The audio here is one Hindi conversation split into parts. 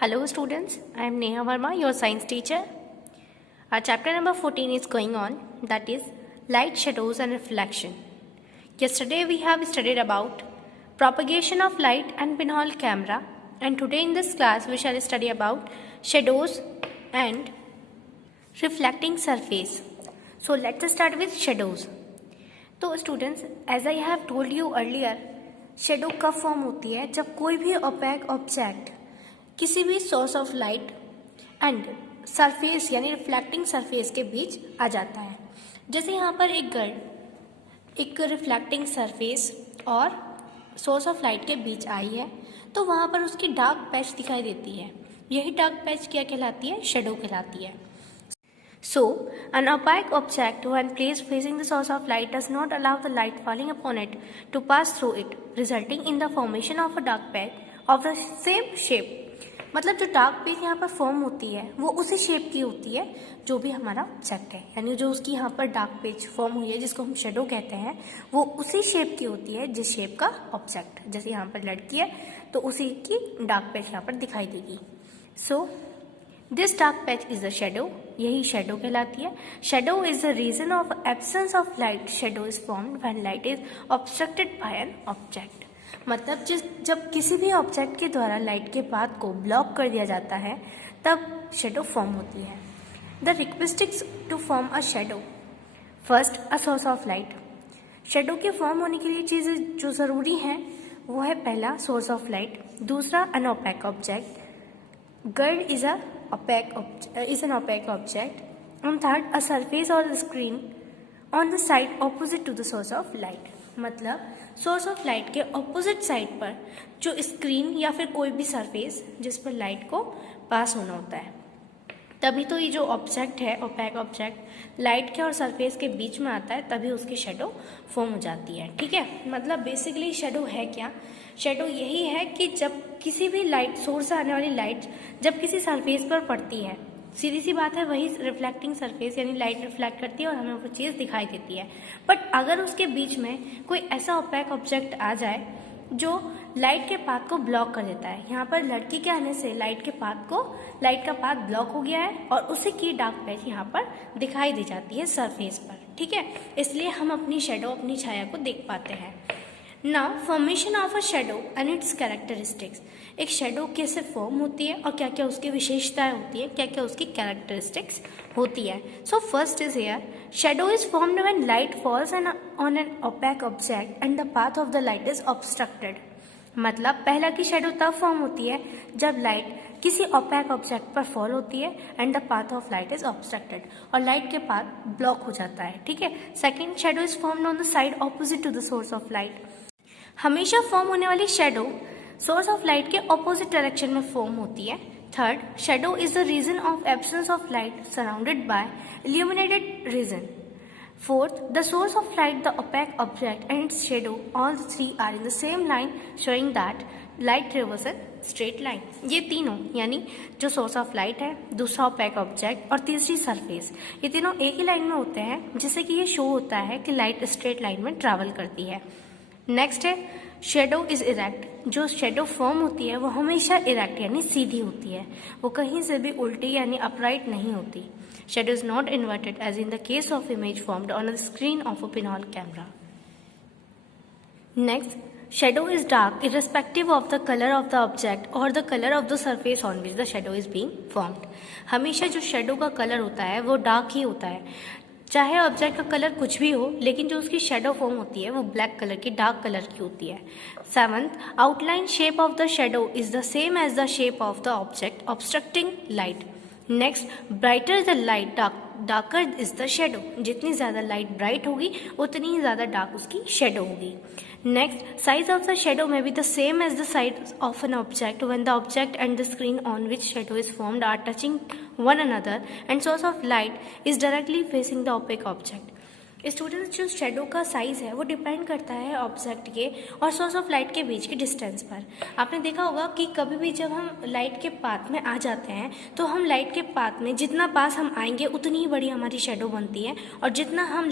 Hello students, I am Neha Verma, your science teacher. Our chapter number 14 is going on, that is light, shadows and reflection. Yesterday we have studied about propagation of light and pinhole camera, and today in this class we shall study about shadows and reflecting surface. So let's start with shadows. तो students, as I have told you earlier, shadow कब form होती है जब कोई भी opaque object किसी भी source of light and surface यानी रिफ्लेक्टिंग सरफेस के बीच आ जाता है। जैसे यहाँ पर एक रिफ्लेक्टिंग सरफेस और सोर्स ऑफ लाइट के बीच आई है, तो वहाँ पर उसकी डार्क पैच दिखाई देती है। यही डार्क पैच क्या कहलाती है? शेडो कहलाती है। So, an opaque object when placed facing the source of light does not allow the light falling upon it to pass through it, resulting in the formation of a dark patch of the same shape. मतलब जो डार्क पैच यहाँ पर फॉर्म होती है वो उसी शेप की होती है जो भी हमारा ऑब्जेक्ट है, यानी जो उसकी यहाँ पर डार्क पैच फॉर्म हुई है जिसको हम शेडो कहते हैं, वो उसी शेप की होती है जिस शेप का ऑब्जेक्ट। जैसे यहाँ पर लड़की है तो उसी की डार्क पैच यहाँ पर दिखाई देगी। So this dark patch is the shadow, यही शेडो कहलाती है। Shadow is the region of absence of light. Shadow is formed when light is obstructed by an object. मतलब जब किसी भी ऑब्जेक्ट के द्वारा लाइट के पाथ को ब्लॉक कर दिया जाता है तब शेडो फॉर्म होती है। The requisites to form a shadow, first a source of light. Shadow के फॉर्म होने के लिए चीज़ें जो ज़रूरी हैं वो है पहला सोर्स ऑफ लाइट, दूसरा an opaque object, guard is an opaque object, and third a surface or screen on the side opposite to the source of light. मतलब सोर्स ऑफ लाइट के ऑपोजिट साइड पर जो स्क्रीन या फिर कोई भी सरफेस जिस पर लाइट को पास होना होता है, तभी तो ये जो ऑब्जेक्ट है ओपेक ऑब्जेक्ट लाइट के और सरफेस के बीच में आता है, तभी उसकी शेडो फॉर्म हो जाती है। ठीक है, मतलब बेसिकली शेडो है क्या? शेडो यही है कि जब किसी भी लाइट सोर्स से आने वाली लाइट जब किसी सरफेस पर पड़ती है, सीधी सी बात है, वही रिफ्लेक्टिंग सरफेस यानी लाइट रिफ्लेक्ट करती है और हमें वो चीज़ दिखाई देती है। बट अगर उसके बीच में कोई ऐसा ओपेक ऑब्जेक्ट आ जाए जो लाइट के पाथ को ब्लॉक कर देता है, यहाँ पर लड़की के आने से लाइट का पाथ ब्लॉक हो गया है और उसी की डार्क पैच यहाँ पर दिखाई दी जाती है सरफेस पर। ठीक है, इसलिए हम अपनी शेडो, अपनी छाया को देख पाते हैं। Now formation of a shadow and it's characteristics. एक शेडो कैसे फॉर्म होती है और क्या क्या उसकी विशेषताएं होती है, क्या क्या उसकी कैरेक्टरिस्टिक्स होती है। So first is here, shadow is formed when light falls on an opaque object and the path of the light is obstructed. मतलब पहला की शेडो तब फॉर्म होती है जब लाइट किसी ओपेक ऑब्जेक्ट पर फॉल होती है and the path of light is obstructed, और लाइट के पाथ ब्लॉक हो जाता है। ठीक है, second, shadow is formed on the side opposite to the source of light. हमेशा फॉर्म होने वाली शेडो सोर्स ऑफ लाइट के ऑपोजिट डायरेक्शन में फॉर्म होती है। Third, shadow is the region of absence of light surrounded by illuminated region. Fourth, the source of light, the opaque object and its shadow, all three are in the same line showing that light traverse an straight line. ये तीनों यानी जो सोर्स ऑफ लाइट है, दूसरा ओपेक ऑब्जेक्ट और तीसरी सरफेस, ये तीनों एक ही लाइन में होते हैं, जिससे कि ये शो होता है कि लाइट स्ट्रेट लाइन में ट्रैवल करती है। नेक्स्ट है शेडो इज इरेक्ट। जो शेडो फॉर्म होती है वो हमेशा इरेक्ट यानी सीधी होती है, वो कहीं से भी उल्टी यानी अपराइट नहीं होती। Shadow is not inverted as in the case of image formed on the screen of a pinhole camera. Next, shadow is dark irrespective of the color of the object or the color of the surface on which the shadow is being formed। हमेशा जो शेडो का कलर होता है वो डार्क ही होता है, चाहे ऑब्जेक्ट का कलर कुछ भी हो, लेकिन जो उसकी शेडो फॉर्म होती है वो ब्लैक कलर की, डार्क कलर की होती है। Seventh, outline shape of the shadow is the same as the shape of the object obstructing light. Next, brighter the light darker is the shadow. जितनी ज़्यादा लाइट ब्राइट होगी उतनी ही ज़्यादा डार्क उसकी शेडो होगी। Next, size of the shadow may be the same as the size of an object when the object and the screen on which shadow is formed are touching one another and source of light is directly facing the opaque object। Students, जो शेडो का साइज है वो डिपेंड करता है ऑब्जेक्ट के और सोर्स ऑफ लाइट के बीच की डिस्टेंस पर। आपने देखा होगा कि कभी भी जब हम लाइट के पाथ में आ जाते हैं तो हम लाइट के पाथ में जितना पास हम आएंगे उतनी ही बड़ी हमारी शेडो बनती है, और जितना हम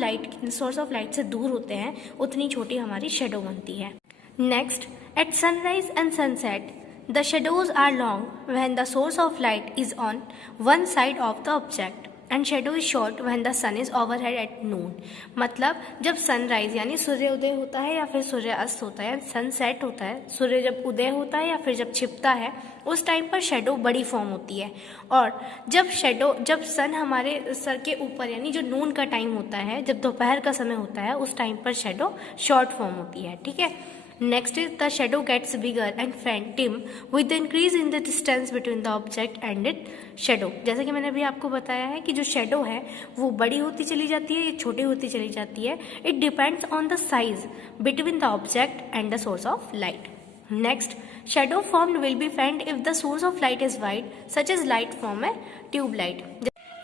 सोर्स ऑफ लाइट से दूर होते हैं उतनी छोटी हमारी शेडो बनती है। Next, at sunrise and sunset The shadows are long when the source of light is on one side of the object and shadow is short when the sun is overhead at noon. मतलब जब सनराइज यानी सूर्योदय होता है या फिर सूर्यास्त होता है, सनसेट होता है, सूर्य जब उदय होता है या फिर जब छिपता है, उस टाइम पर शेडो बड़ी फॉर्म होती है। और जब सन हमारे सर के ऊपर यानी जो नून का टाइम होता है, जब दोपहर का समय होता है, उस टाइम पर शेडो शॉर्ट फॉर्म होती है। ठीक है। Next is the shadow gets bigger and dim with the increase in the distance between the object and its shadow। जैसा कि मैंने अभी आपको बताया है कि जो शेडो है वो बड़ी होती चली जाती है या छोटी होती चली जाती है। It depends on the size between the object and the source of light. Next, shadow formed will be found if the source of light is wide, such as light from a tube light।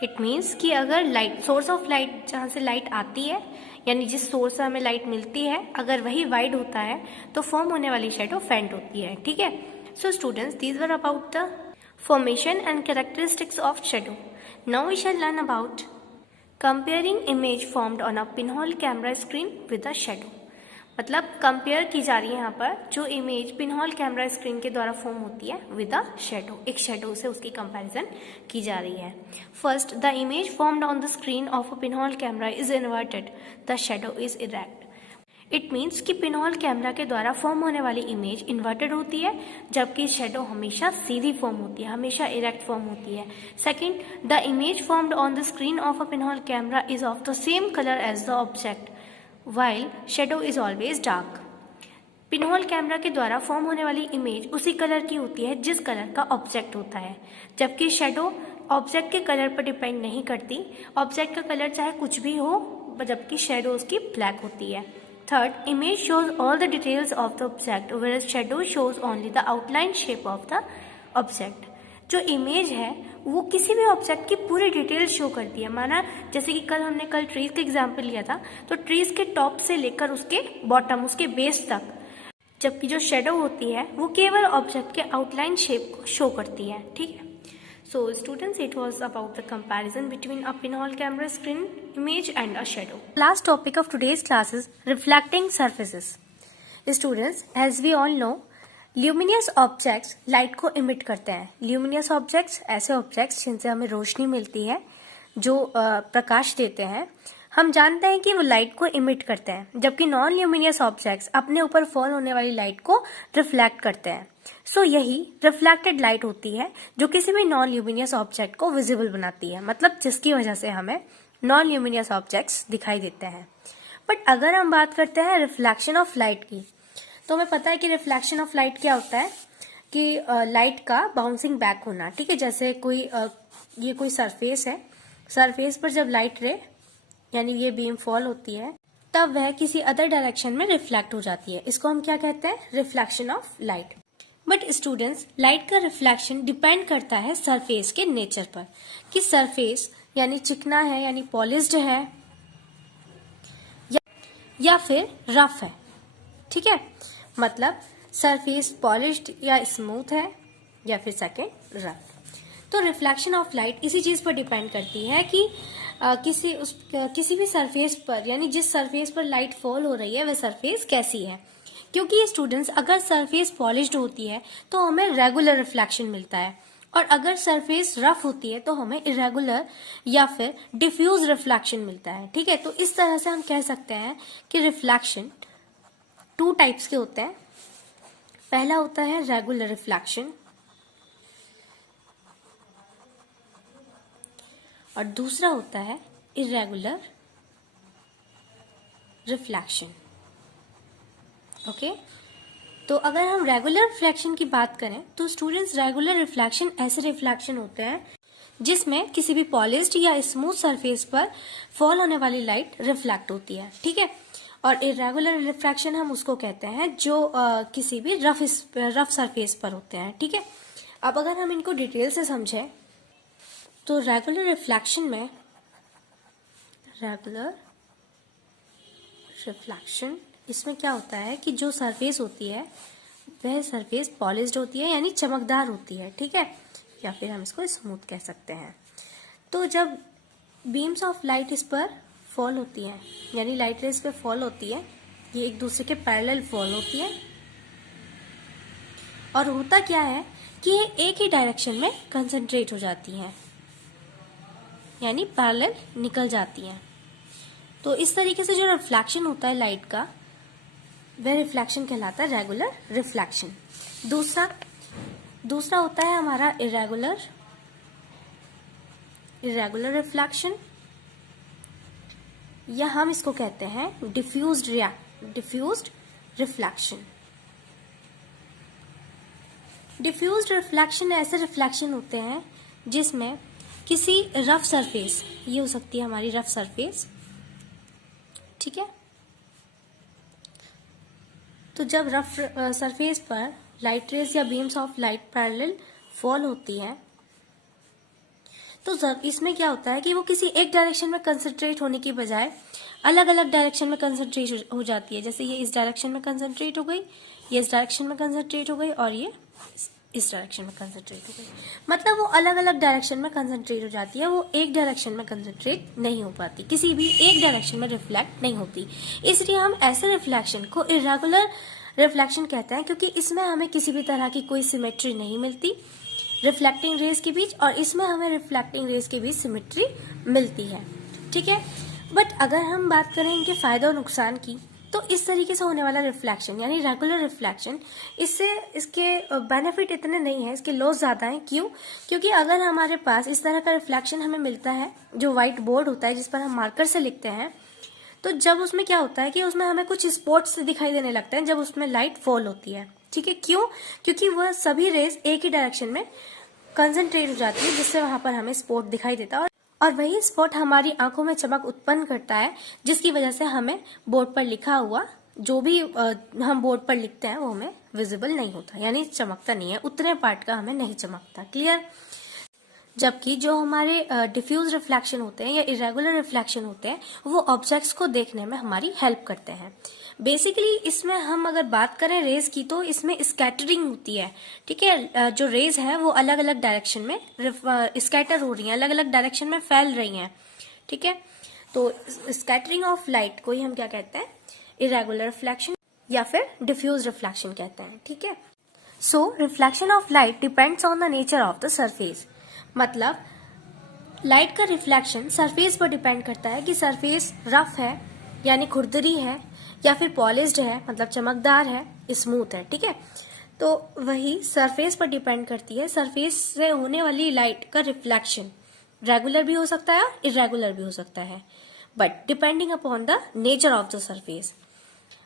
It means कि अगर लाइट सोर्स ऑफ लाइट जहाँ से लाइट आती है यानी जिस सोर्स से हमें लाइट मिलती है अगर वही वाइड होता है तो फॉर्म होने वाली शेडो फेंट होती है। ठीक है। So students, these were about the formation and characteristics of shadow. Now we shall learn about comparing image formed on a pinhole camera screen with a shadow. मतलब कंपेयर की जा रही है यहाँ पर जो इमेज पिनहोल कैमरा स्क्रीन के द्वारा फॉर्म होती है विद अ शेडो, एक शेडो से उसकी कंपैरिजन की जा रही है। First, the image formed on the screen of a pinhole camera is inverted, the shadow is erect. It means कि पिनहोल कैमरा के द्वारा फॉर्म होने वाली इमेज इन्वर्टेड होती है जबकि शेडो हमेशा सीधी फॉर्म होती है, हमेशा इरेक्ट फॉर्म होती है। Second, the image formed on the screen of a pinhole camera is of the same colour as the object while shadow is always dark। Pinhole camera के द्वारा फॉर्म होने वाली इमेज उसी कलर की होती है जिस कलर का ऑब्जेक्ट होता है, जबकि शेडो ऑब्जेक्ट के कलर पर डिपेंड नहीं करती। ऑब्जेक्ट का कलर चाहे कुछ भी हो जबकि शेडो उसकी ब्लैक होती है। Third, image shows all the details of the object whereas shadow shows only the outline shape of the object. जो इमेज है वो किसी भी ऑब्जेक्ट की पूरी डिटेल शो करती है। माना जैसे कि हमने कल ट्रीज का एग्जाम्पल लिया था, तो ट्रीज के टॉप से लेकर उसके बॉटम, उसके बेस तक, जबकि जो शेडो होती है वो केवल ऑब्जेक्ट के आउटलाइन शेप को शो करती है। ठीक है। So students, it was about the comparison between a pinhole camera screen image and a shadow. Last topic of today's class is reflecting surfaces. Students, as we all know, luminous objects light को इमिट करते हैं। ल्यूमिनियस ऑब्जेक्ट्स ऐसे ऑब्जेक्ट्स जिनसे हमें रोशनी मिलती है, जो प्रकाश देते हैं, हम जानते हैं कि वो लाइट को इमिट करते हैं, जबकि नॉन ल्यूमिनियस ऑब्जेक्ट्स अपने ऊपर फॉल होने वाली लाइट को रिफ्लेक्ट करते हैं। सो यही रिफ्लेक्टेड लाइट होती है जो किसी भी नॉन ल्यूमिनियस ऑब्जेक्ट को विजिबल बनाती है, मतलब जिसकी वजह से हमें नॉन ल्यूमिनियस ऑब्जेक्ट्स दिखाई देते हैं। बट अगर हम बात करते हैं रिफ्लेक्शन ऑफ लाइट की, तो हमें पता है कि रिफ्लेक्शन ऑफ लाइट क्या होता है कि लाइट का बाउंसिंग बैक होना। ठीक है। जैसे ये कोई सरफेस है, सरफेस पर जब लाइट रे यानी ये बीम फॉल होती है तब वह किसी अदर डायरेक्शन में रिफ्लेक्ट हो जाती है। इसको हम क्या कहते हैं? Reflection of light. But students, light का रिफ्लेक्शन डिपेंड करता है सरफेस के नेचर पर, कि सरफेस यानी चिकना है यानी पॉलिश्ड है या फिर रफ है। ठीक है। मतलब सरफेस पॉलिश्ड या स्मूथ है या फिर सेकेंड रफ। तो रिफ्लेक्शन ऑफ लाइट इसी चीज पर डिपेंड करती है कि किसी भी सरफेस पर यानी जिस सरफेस पर लाइट फॉल हो रही है वह सरफेस कैसी है। क्योंकि स्टूडेंट्स, अगर सरफेस पॉलिश्ड होती है तो हमें रेगुलर रिफ्लेक्शन मिलता है, और अगर सरफेस रफ होती है तो हमें इरेगुलर या फिर डिफ्यूज रिफ्लेक्शन मिलता है। ठीक है। तो इस तरह से हम कह सकते हैं कि रिफ्लेक्शन 2 टाइप्स के होते हैं। पहला होता है रेगुलर रिफ्लेक्शन और दूसरा होता है इरेगुलर रिफ्लेक्शन। ओके। तो अगर हम रेगुलर रिफ्लेक्शन की बात करें तो स्टूडेंट्स, रेगुलर रिफ्लेक्शन ऐसे रिफ्लेक्शन होते हैं जिसमें किसी भी पॉलिश्ड या स्मूथ सरफेस पर फॉल होने वाली लाइट रिफ्लेक्ट होती है। ठीक है। और इरेगुलर रिफ्रैक्शन हम उसको कहते हैं जो किसी भी रफ सरफेस पर होते हैं। ठीक है। अब अगर हम इनको डिटेल से समझें तो रेगुलर रिफ्लेक्शन में इसमें क्या होता है कि जो सरफेस होती है वह सरफेस पॉलिश्ड होती है यानी चमकदार होती है। ठीक है। या फिर हम इसको स्मूथ कह सकते हैं। तो जब बीम्स ऑफ लाइट इस पर फॉल होती है यानी लाइट रेज पे फॉल होती है, ये एक दूसरे के पैरेलल फॉल होती है और होता क्या है कि ये एक ही डायरेक्शन में कंसंट्रेट हो जाती हैं, यानी पैरेलल निकल जाती हैं। तो इस तरीके से जो रिफ्लेक्शन होता है लाइट का, वह रिफ्लेक्शन कहलाता है रेगुलर रिफ्लेक्शन। दूसरा होता है हमारा इरेगुलर रिफ्लेक्शन, या हम इसको कहते हैं डिफ्यूज्ड रिफ्लेक्शन। डिफ्यूज्ड रिफ्लेक्शन ऐसे रिफ्लेक्शन होते हैं जिसमें किसी रफ सरफेस, ये हो सकती है हमारी रफ सरफेस, ठीक है। तो जब रफ सरफेस पर लाइट रेज या beams of light parallel fall होती है, तो इसमें क्या होता है कि वो किसी एक डायरेक्शन में कंसंट्रेट होने की बजाय अलग अलग डायरेक्शन में कंसंट्रेट हो जाती है। जैसे ये इस डायरेक्शन में कंसंट्रेट हो गई, ये इस डायरेक्शन में कंसंट्रेट हो गई, और ये इस डायरेक्शन में कंसंट्रेट हो गई। मतलब वो अलग अलग डायरेक्शन में कंसंट्रेट हो जाती है, वो एक डायरेक्शन में कंसंट्रेट नहीं हो पाती, किसी भी एक डायरेक्शन में रिफ्लेक्ट नहीं होती। इसलिए हम ऐसे रिफ्लेक्शन को इरेगुलर रिफ्लेक्शन कहते हैं, क्योंकि इसमें हमें किसी भी तरह की कोई सिमेट्री नहीं मिलती रिफ्लेक्टिंग रेज के बीच, और इसमें हमें रिफ्लेक्टिंग रेज के बीच सिमेट्री मिलती है, ठीक है। बट अगर हम बात करें इनके फायदे और नुकसान की, तो इस तरीके से होने वाला रिफ्लेक्शन यानी रेगुलर रिफ्लेक्शन, इसके बेनिफिट इतने नहीं है, इसके लॉस ज्यादा हैं। क्यों? क्योंकि अगर हमारे पास इस तरह का रिफ्लेक्शन हमें मिलता है, जो व्हाइट बोर्ड होता है जिस पर हम मार्कर से लिखते हैं, तो जब उसमें क्या होता है कि उसमें हमें कुछ स्पॉट्स दिखाई देने लगते हैं जब उसमें लाइट फॉल होती है, ठीक है। क्यों? क्योंकि वह सभी रेज एक ही डायरेक्शन में कंसंट्रेट हो जाती है, जिससे वहां पर हमें स्पॉट दिखाई देता है, और वही स्पॉट हमारी आंखों में चमक उत्पन्न करता है, जिसकी वजह से हमें बोर्ड पर लिखा हुआ जो भी हम बोर्ड पर लिखते हैं वो हमें विजिबल नहीं होता, यानी चमकता नहीं है, उतने पार्ट का हमें नहीं चमकता। क्लियर? जबकि जो हमारे डिफ्यूज रिफ्लेक्शन होते हैं या इरेगुलर रिफ्लेक्शन होते हैं, वो ऑब्जेक्ट्स को देखने में हमारी हेल्प करते हैं। बेसिकली इसमें हम अगर बात करें रेज की, तो इसमें स्कैटरिंग होती है, ठीक है। जो रेज है वो अलग अलग डायरेक्शन में स्कैटर हो रही हैं, अलग अलग डायरेक्शन में फैल रही हैं, ठीक है। तो स्कैटरिंग ऑफ लाइट को ही हम क्या कहते हैं? इरेगुलर रिफ्लेक्शन या फिर डिफ्यूज रिफ्लेक्शन कहते हैं, ठीक है। So reflection of light depends on the nature of the surface. मतलब लाइट का रिफ्लेक्शन सरफेस पर डिपेंड करता है कि सरफेस रफ है यानी खुरदरी है, या फिर पॉलिश्ड है मतलब चमकदार है, स्मूथ है, ठीक है। तो वही सरफेस पर डिपेंड करती है, सरफेस से होने वाली लाइट का रिफ्लेक्शन रेगुलर भी हो सकता है, इरेगुलर भी हो सकता है, but depending upon the nature of the surface.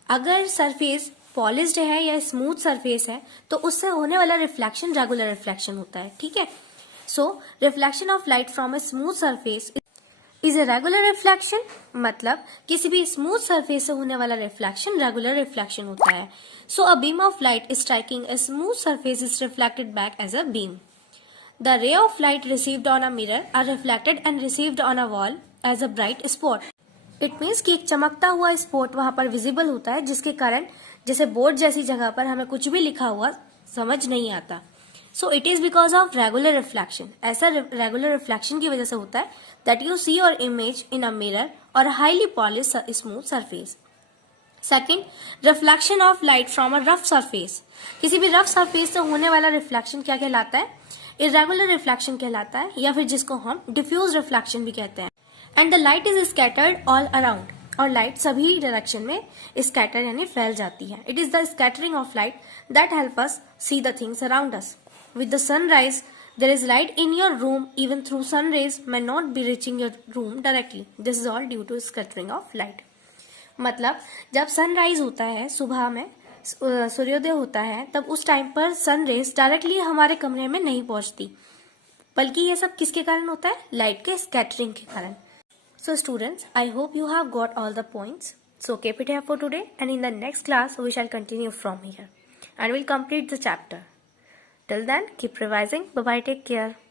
अगर सरफेस पॉलिश्ड है या स्मूथ सरफेस है, तो उससे होने वाला रिफ्लेक्शन रेगुलर रिफ्लेक्शन होता है, ठीक है। So, reflection of light from a smooth surface is a regular reflection। मतलब किसी भी स्मूथ सरफेस से होने वाला रिफ्लेक्शन रेगुलर रिफ्लेक्शन होता है। So, a beam of light striking a smooth surface is reflected back as a beam. The ray of light received on a mirror are reflected and received on a wall as a bright spot. It means कि एक चमकता हुआ स्पॉट वहां पर विजिबल होता है, जिसके कारण जैसे बोर्ड जैसी जगह पर हमें कुछ भी लिखा हुआ समझ नहीं आता। So it is because of regular reflection. ऐसा रेगुलर रिफ्लेक्शन की वजह से होता है that you see your image in a mirror or highly polished smooth surface. Second, reflection of light from a rough surface. किसी भी रफ सरफेस से होने वाला रिफ्लेक्शन क्या कहलाता है? इरेगुलर रिफ्लेक्शन कहलाता है, या फिर जिसको हम डिफ्यूज रिफ्लेक्शन भी कहते हैं। And the light is scattered all around, और लाइट सभी डायरेक्शन में स्कैटर यानी फैल जाती है। It is the scattering of light that help us see the things around us. With the sunrise, there is light in your room even through sun rays may not be reaching your room directly. This is all due to scattering of light. मतलब जब सनराइज होता है, सुबह में सूर्योदय होता है, तब उस टाइम पर सन रेज डायरेक्टली हमारे कमरे में नहीं पहुंचती, बल्कि ये सब किसके कारण होता है? लाइट के स्कैटरिंग के कारण। So students, I hope you have got all the points. So keep it here for today, and in the next class we shall continue from here and we'll complete the chapter. Till then, keep revising. Bye bye. Take care.